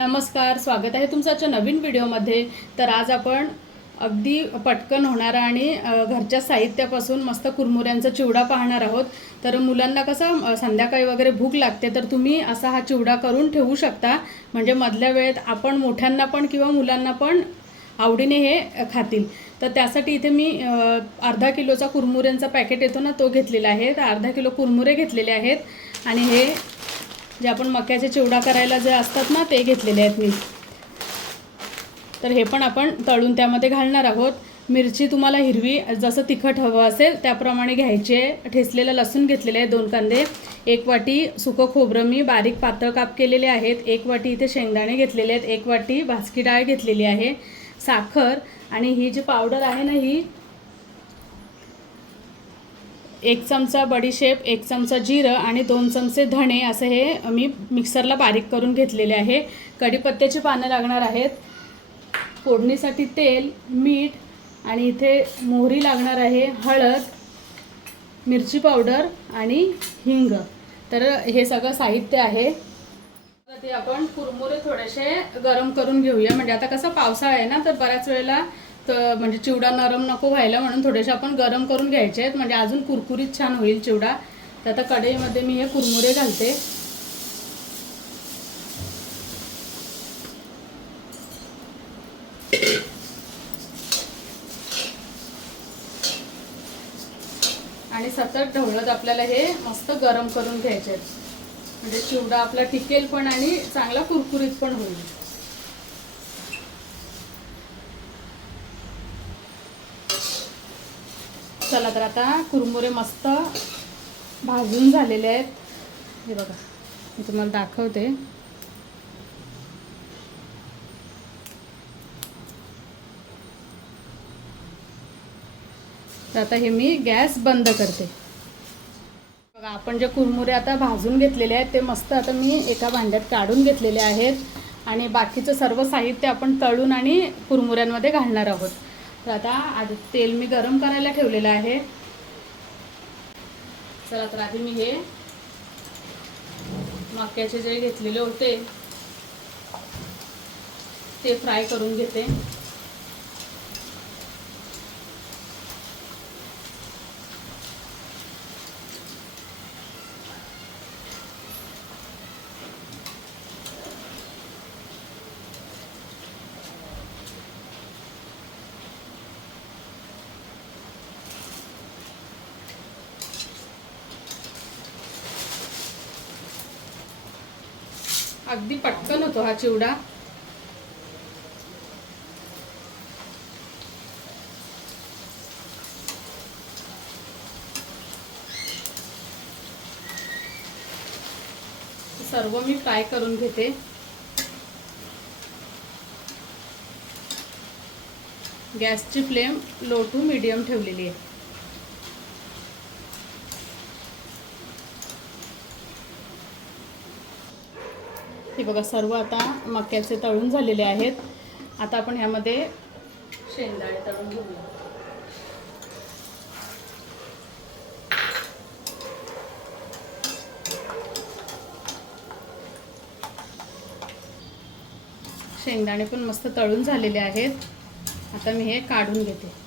नमस्कार, स्वागत आहे तुमचं आजच्या नवीन व्हिडिओमध्ये. तर आज आपण अगदी पटकन होणारा आणि घरच्या साहित्यापासून मस्त कुरमुऱ्यांचा चिवडा पाहणार आहोत. तर मुलांना कसं संध्याकाळी वगैरे भूक लागते, तर तुम्ही असा हा चिवडा करून ठेवू शकता. म्हणजे मधल्या वेळेत आपण मोठ्यांना पण किंवा मुलांना पण आवडीने हे खातील. तर त्यासाठी इथे मी अर्धा किलोचा कुरमुऱ्यांचा पॅकेट येतो ना, तो घेतलेला आहे. तर अर्धा किलो कुरमुरे घेतलेले आहेत आणि हे जे आपण मक्याचे चिवडा करायला जे असतात ना, ते घेतलेले आहेत मी. तर हे पण आपण तळून त्यामध्ये घालणार आहोत. मिरची तुम्हाला हिरवी जसं तिखट हवं असेल त्याप्रमाणे घ्यायची आहे. ठेचलेलं लसूण घेतलेलं आहे 2 कांदे, 1 वाटी सुकं खोबरं मी बारीक पातळ काप केलेले आहेत, 1 वाटी इथे शेंगदाणे घेतलेले आहेत, 1 वाटी भाजकी डाळ घेतलेली आहे, साखर आणि ही जी पावडर आहे ना, ही 1 चमचा बडीशेप, 1 चमचा जिरं आणि 2 चमचे धणे असं हे मी मिक्सरला बारीक करून घेतलेले आहे. कढीपत्त्याची पानं लागणार आहेत, फोडणीसाठी तेल, मीठ आणि इथे मोहरी लागणार आहे, हळद, मिरची पावडर आणि हिंग. तर हे सगळं साहित्य आहे. ते आपण कुरमुरे थोडेसे गरम करून घेऊया. म्हणजे आता कसं पावसाळा आहे ना, तर बऱ्याच वेळेला तर म्हणजे चिवडा नरम नको व्हायला, म्हणून थोडेसे आपण गरम करून घ्यायचे आहेत, म्हणजे अजून कुरकुरीत छान होईल चिवडा. तर आता कढईमध्ये मी हे कुरमुरे घालते. आणि सतत ढवळत आपल्याला हे मस्त गरम करून घ्यायचे आहेत, म्हणजे चिवडा आपला टिकेल पण आणि चांगला कुरकुरीत पण होईल. चला, तर आता कुरमुरे मस्त भाजून झालेले आहेत. हे बघा, मी तुम्हाला दाखवते. तर आता हे मी गॅस बंद करते. बघा, आपण जे कुरमुरे आता भाजून घेतलेले आहेत ते मस्त आता मी एका भांड्यात काढून घेतलेले आहेत आणि बाकीचं सर्व साहित्य आपण तळून आणि कुरमुऱ्यांमध्ये घालणार आहोत. तर आता आधी तेल मी गरम करायला ठेवलेलं आहे. चला, तर आधी मी हे मक्याचे जे घेतलेले होते ते फ्राय करून घेते. अगदी पटकन होतो हा चिवडा. सर्व मी फ्राय करून घेते. गॅसची फ्लेम लो टू मीडियम ठेवलेली आहे. हे बघा, सर्व आता मक्याचे तळून झालेले आहेत. आता आपण ह्यामध्ये शेंगदाणे तळून घेऊया. शेंगदाणे पण मस्त तळून झालेले आहेत. आता मी हे काढून घेते.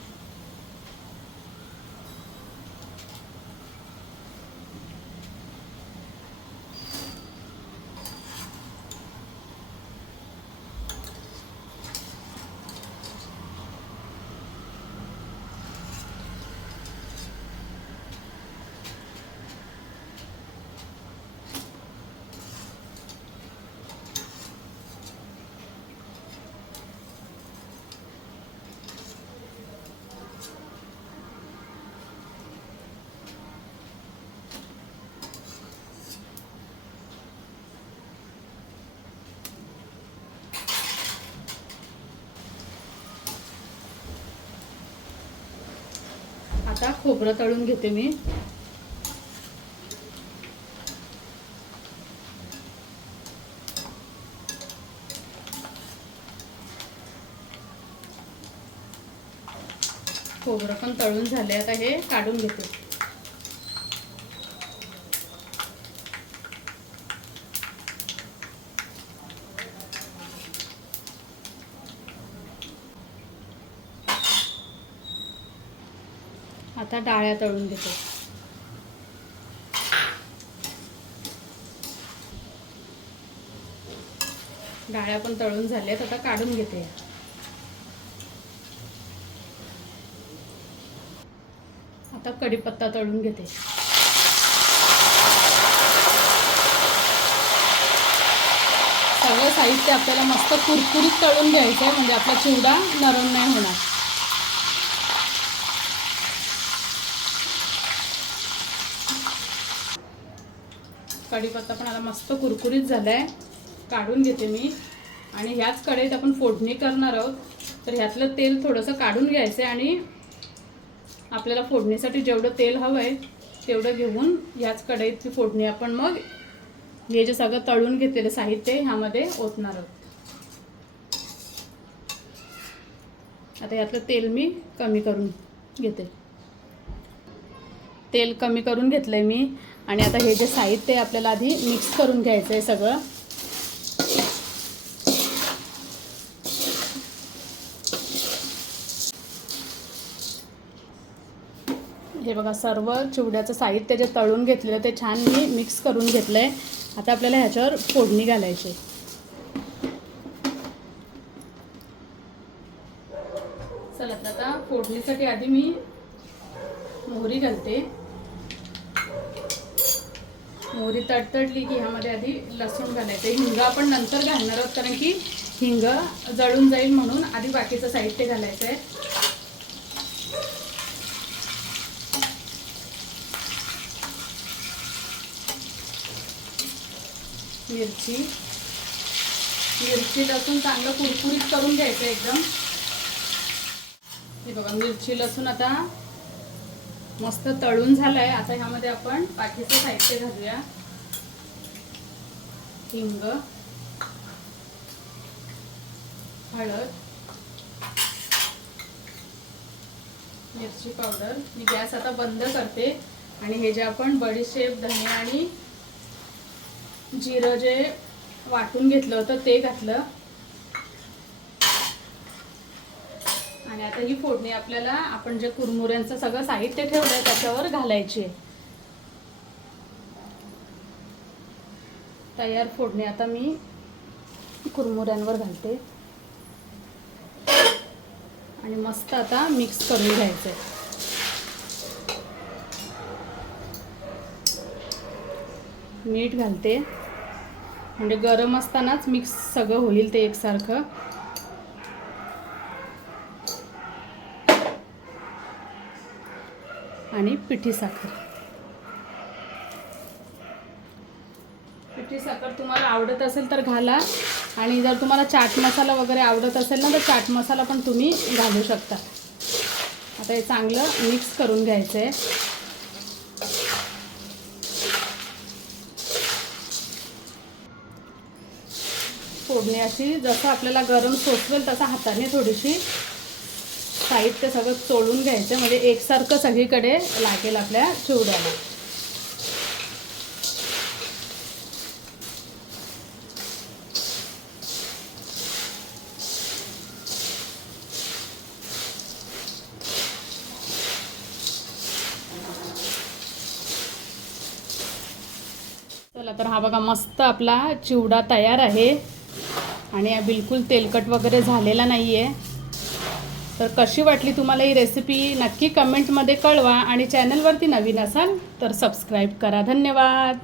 आता खोबरं तळून घेते मी. खोबरं पण तळून झाले. आता हे काढून घेते. आता डाळ्या तळून घेते. डाळ्या पण तळून झाल्यात, आता काढून घेते. आता कढीपत्ता तळून घेते. सगळं साहित्य आपल्याला मस्त कुरकुरीत तळून घ्यायचं आहे, म्हणजे आपला चिवडा नरम नाही होणार. कढीपत्ता पण आता मस्त कुरकुरीत झालाय, काढून घेते मी. आणि ह्याच कढईत आपण फोडणी करणार आहोत, तर ह्यातलं तेल थोडंसं काढून घ्यायचं आहे आणि आपल्याला फोडणीसाठी जेवढं तेल हवं आहे तेवढं घेऊन ह्याच कढईतली फोडणी आपण मग हे जे सगळं तळून घेतलेलं साहित्य ह्यामध्ये ओतणार आहोत. आता यातलं तेल मी कमी करून घेते. तेल कमी करून घेतलंय मी. आणि आता हे जे साहित्य आपल्याला आधी मिक्स करून घ्यायचं आहे सगळं. हे बघा, सर्व चिवड्याचं साहित्य जे तळून घेतलेलं ते छान मी मिक्स करून घेतलंय. आता आपल्याला ह्याच्यावर फोडणी घालायची. चला, आता फोडणीसाठी आधी मी मोहरी घालते. मोहरी तडतडली की ह्यामध्ये आधी लसूण घालायचं. हिंग आपण नंतर घालणार आहोत, कारण की हिंग जळून जाईल म्हणून आधी बाकीचं साहित्य घालायचं आहे. मिरची लसूण चांगलं कुरकुरीत करून घ्यायचं एकदम. हे बघा, मिरची लसूण आता मस्त तळून झालंय. आता ह्यामध्ये आपण बाकीचं साहित्य घालूया. हिंग, हळद, मिरची पावडर. मी गॅस आता बंद करते आणि हे जे आपण बडीशेप, धने आणि जिरं जे वाटून घेतलं होतं ते घातलं. आणि आता ही फोडणी आपल्याला आपण जे कुरमुऱ्यांचं सगळं साहित्य ठेवलंय त्याच्यावर घालायची आहे. तयार फोडणी आता मी कुरमुऱ्यांवर घालते आणि मस्त आता मिक्स करून घ्यायचं आहे. मीठ घालते, म्हणजे गरम असतानाच मिक्स सगळं होईल ते एकसारखं. आणि पिठी साखर. पिठी साखर तुम्हाला आवडत असेल तर घाला, आणि जर तुम्हाला चाट मसाला वगैरे आवडत असेल ना तर चाट मसाला पण तुम्ही घालू शकता. आता हे चांगलं मिक्स करून घ्यायचं आहे. फोडणी अशी जसं आपल्याला गरम सोसवेल तसं हाताने थोडीशी साहित्य सगळं चोळून घ्यायचं, म्हणजे एकसारखं सगळीकडे लागेल आपल्या चिवड्याला. चला, तर हा बघा मस्त आपला चिवडा तयार आहे आणि बिलकुल तेलकट वगैरे झालेला नाही आहे. तर कशी वाटली तुम्हाला ही रेसिपी नक्की कमेंटमध्ये कळवा, आणि चॅनलवरती नवीन असाल तर सबस्क्राईब करा. धन्यवाद.